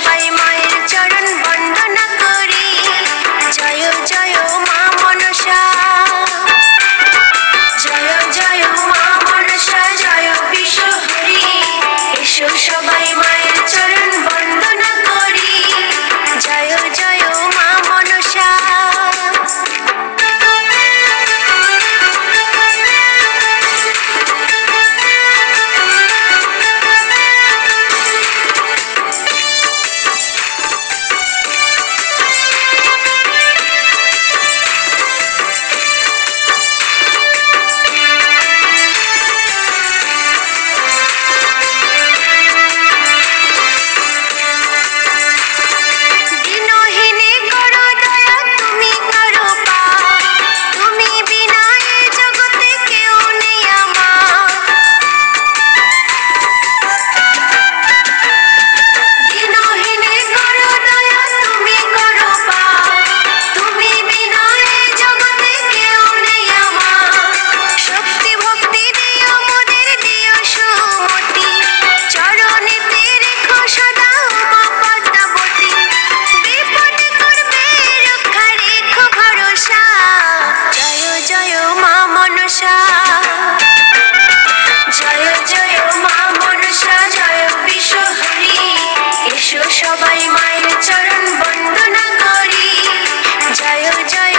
সবাই মায়ের চরণ বন্দনা করি। জয় জয় মা মনসা, জয় জয় মা মনসা, জয় বিশ্বহরি। এসো সবাই মায়ের চরণ বন্দনা করি। জয় জয় মা মনসা। জয় জয় মা মনসা, জয় বিশ্বহরি। এসো সবাই মায়ের চরণ বন্দনা করি। জয় জয়